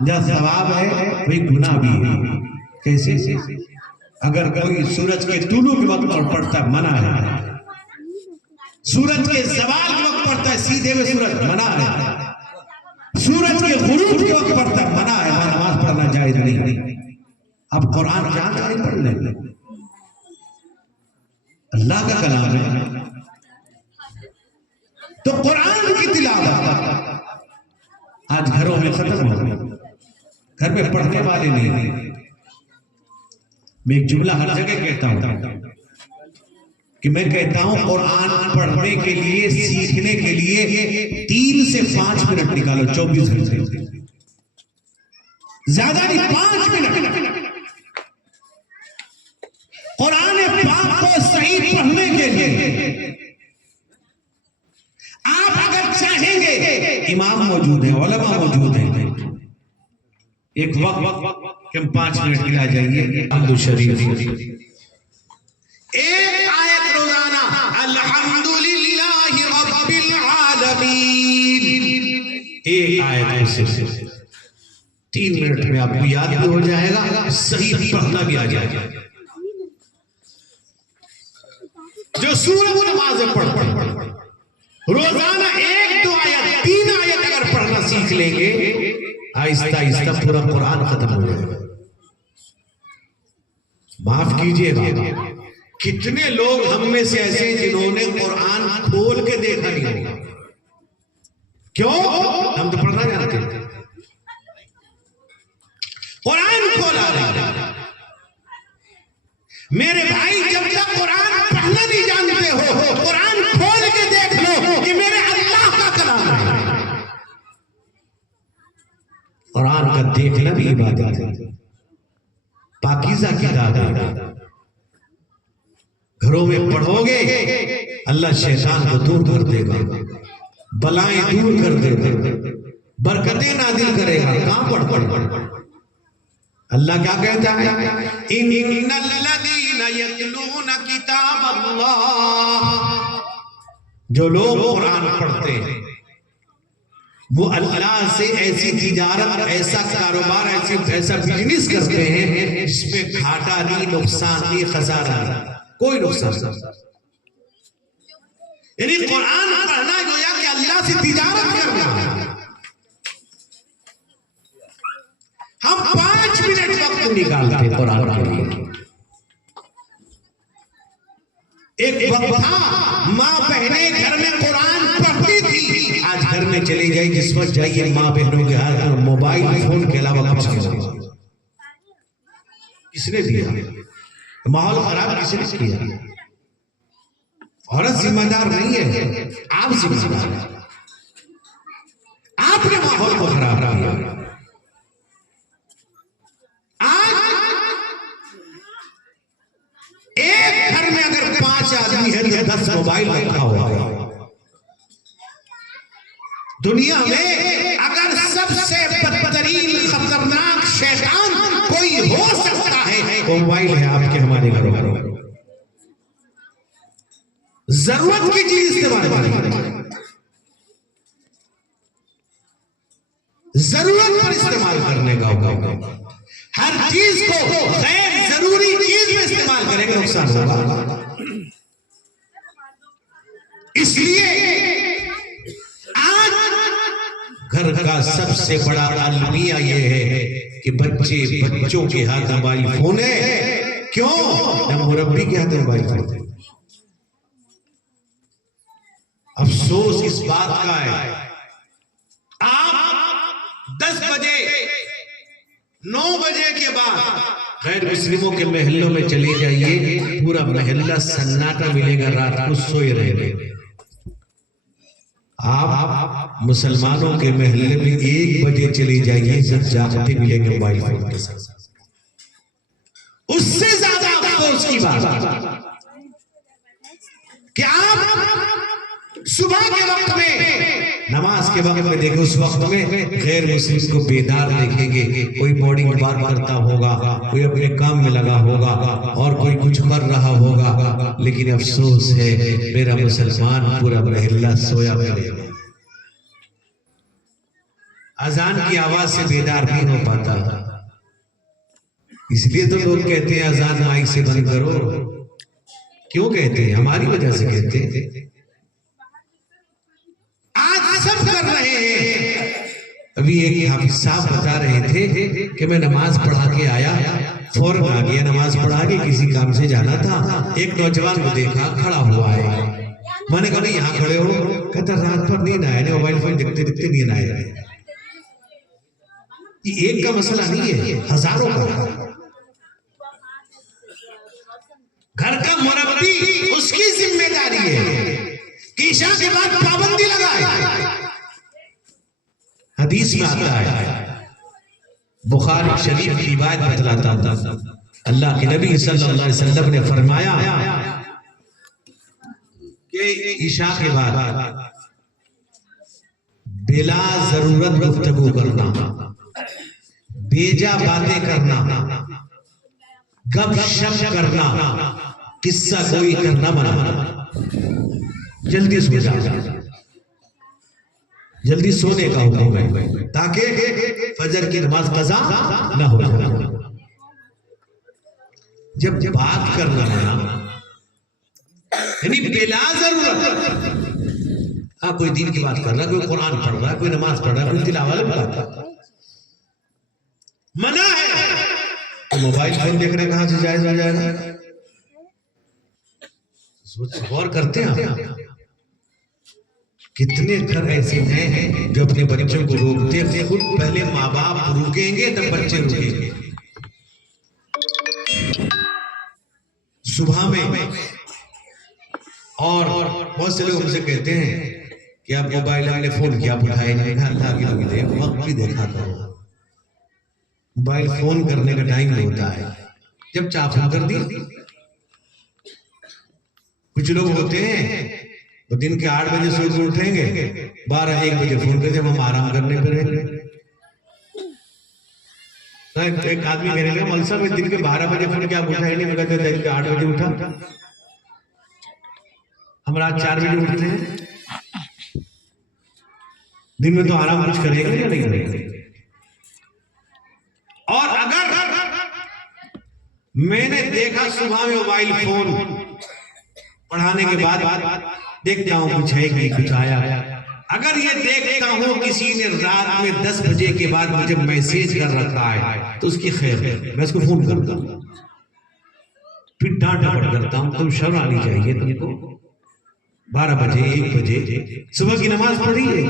जहाँ सवाब है वही गुनाह भी है। कैसे? अगर कोई सूरज के तुलू के वक्त पर पड़ता है मना है, सूरज के ज़वाल के वक्त पड़ता है सीधे में सूरज मना है, सूरज के गुरूब के वक्त पड़ता है मना है, नमाज पढ़ना जायज नहीं। अब कुरान जहाँ चाहे पढ़ लें, अल्लाह का कलाम है। तो कुरान की तिलावत आज घरों में खत्म हो गई, घर में पढ़ने वाले नहीं। मैं एक जुमला हर जगह कहता हूं कि मैं कहता हूं कुरान पढ़ने के लिए, सीखने के लिए 3 से 5 मिनट निकालो 24 घंटे, ज्यादा नहीं 5 मिनट कुरान पाक को सही पढ़ने के लिए। आप अगर चाहेंगे, इमाम मौजूद है, उलमा मौजूद है, एक वक्त कि हम 5 मिनट के लिए आ जाइए अब्दुल शरीफ, एक आयत रोजाना अल्हम्दुलिल्लाहि रब्बिल आलमीन, एक आयत से 3 मिनट में आपको याद भी हो जाएगा, सही पढ़ना भी आ जाएगा। जो सूरह नमाज पढ़ रोजाना 1-2 आयत 3 आयत अगर पढ़ना सीख लेंगे, आहिस्ता आहिस्ता पूरा कुरान खत्म हो जाएगा। माफ कीजिएगा, कितने लोग हम में से ऐसे हैं जिन्होंने कुरान खोल के देखा नहीं होगा। क्यों? हम तो पढ़ना जानते हैं, कुरान खोला नहीं। मेरे भाई, जब तक कुरान पढ़ना नहीं जानते हो, कुरान खोल के देख लो कि मेरे अल्लाह का कलाम है। कुरान का देखना भी इबादत है, पाकीज़ा किताब है। घरों में पढ़ोगे, अल्लाह शैतान को दूर कर देगा, बलाएं दूर कर देगा, बरकतें नाजिल करेगा। कहां पढ़ अल्लाह क्या कहता है? इन्नल्लज़ीना यतलूना किताबल्लाह, जो लोग कुरान पढ़ते हैं वो अल्लाह से ऐसी तिजारत, ऐसा कारोबार, ऐसा बिजनेस करते हैं जिसमें घाटा नहीं, नुकसान नहीं, खसारा नहीं, कोई नुकसान नहीं। यानी कुरान पढ़ना गोया कि अल्लाह से तिजारत करना है। हम 5 मिनट वक्त निकालते हैं कुरान के लिए। एक वक्त था माँ बहनें घर में कुरान पढ़ती थी, आज घर में चली जाए, जिस वक्त जाइए माँ बहनों के हाथ में मोबाइल फोन के अलावा कुछ नहीं। किसने दिया? माहौल खराब किसने किया? औरत जिम्मेदार नहीं है, आप जिम्मेदार हैं। आपने माहौल को खराब किया। एक घर में अगर 5 आदमी है तो 10 मोबाइल रखा हुआ है। दुनिया में अगर सबसे बदतरीन खतरनाक शैतान कोई हो सकता है वो मोबाइल है आपके, हमारे घरों में। जरूरत की चीज इस्तेमाल करें, जरूरत पर इस्तेमाल करने का होगा। हर चीज को गैर जरूरी चीज में इस्तेमाल करेंगे नुकसान होगा। इसलिए आज घर का सबसे बड़ा अलमिया यह है कि बच्चों के हाथ मोबाइल फोन है। क्यों? न मुरब्बी के हाथ मोबाइल फोन है। अफसोस इस बात का है, आप 10 बजे 9 बजे के बाद गैर मुस्लिमों के महल्लों में चले जाइए, पूरा महल्ला सन्नाटा मिलेगा, रात को सोए रहेंगे। आप मुसलमानों के महल्ले में 1 बजे चले जाइए, सब जागते मिलेंगे मोबाइल फोन के साथ। उससे ज्यादा अफसोस की बात कि आप सुबह के वक्त में, नमाज के वक्त में देखें, उस वक्त में गैर मुस्लिम को बेदार देखेंगे। कोई मॉर्निंग वॉक करता होगा, कोई अपने काम में लगा होगा और कोई कुछ कर रहा होगा, लेकिन अफसोस है मेरा मुसलमान पूरा महल्ला सोया मिलेगा। अजान की आवाज से बेदार नहीं हो पाता। इसलिए तो लोग कहते हैं अजान माइक से बंद करो। क्यों कहते हैं? हमारी वजह से कहते हैं। आज सब कर रहे हैं। अभी एक हाफिज साहब बता रहे थे कि मैं नमाज पढ़ा के आया, फौरन आ गया। नमाज पढ़ा के किसी काम से जाना था, एक नौजवान को देखा खड़ा हुआ है। मैंने कहा यहाँ खड़े हो? कहता रात भर नींद आया, मोबाइल फोन देखते देखते नींद आया। ये एक का मसला नहीं है, हजारों का। घर का मुरब्बी उसकी जिम्मेदारी है कि ईशा के बाद पाबंदी लगाए। हदीस में आता है, बुखारी शरीफ की रिवायत बतलाता था, अल्लाह के नबी सल्लल्लाहु अलैहि वसल्लम ने फरमाया कि ईशा के बाद बिला जरूरत गुफ्तगू करना, बेजा बातें करना, गपशप करना, किस्सा कोई करना मना। जल्दी सो जा, जल्दी सोने का हुक्म है ताकि फजर की नमाज कज़ा ना हो जाए। जब बात करना मना यानी बिला जरूरत। हाँ, कोई दीन की बात कर रहा है, कोई कुरान पढ़ रहा है, कोई नमाज पढ़ रहा है, कोई तिलावत कर रहा है, मना है। तो मोबाइल फोन देखने कहां से जायज हो जाएगा? गौर करते हैं कितने घर ऐसे हैं जो अपने बच्चों को रोकते हैं। खुद पहले माँ बाप रुकेंगे तब बच्चे रुकेंगे। सुबह में और बहुत से लोग हमसे कहते हैं कि आप मोबाइल हमने फोन किया, आप उठाए नहीं। वक्त भी देखा करो, मोबाइल फोन करने का टाइम नहीं होता है जब चाह फोन कर दी। कुछ लोग होते हैं वो दिन के 8 बजे सो के उठेंगे, 12-1 बजे फोन करते, हम आराम करने पर रहेंगे। एक आदमी कहने लगा, मौलवी साहब दिन के 12 बजे फोन क्या उठा ही नहीं? मैं कहते दिन के 8 बजे उठा, हम रात 4 बजे उठते हैं। दिन में तो आराम कुछ करेंगे या नहीं करेंगे? और अगर मैंने देखा सुबह में मोबाइल फोन पढ़ाने के बाद देखता हूं कुछ है कि कुछ आया, अगर ये देखता हूं किसी ने रात में 10 बजे के बाद मुझे मैसेज कर रखा है तो उसकी खैर है, मैं उसको फोन करता हूं, फिर डांट पड़ करता हूं। तुम शर्म आनी चाहिए तुमको, 12 बजे 1 बजे सुबह की नमाज पढ़ी है।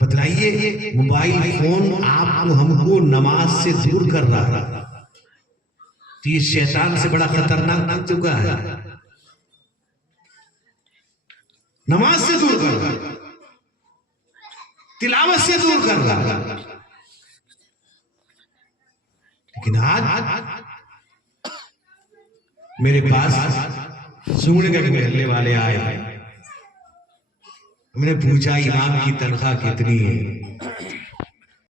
बतलाइए, मोबाइल फोन आपको हमको नमाज से दूर कर रहा है, तो ये शैतान से बड़ा खतरनाक बन चुका है। नमाज से दूर कर रहा, तिलावत से दूर कर रहा। लेकिन आज मेरे पास सुगुण के महल्ले वाले आए, हमने पूछा इमाम की तनख्वाह कितनी है?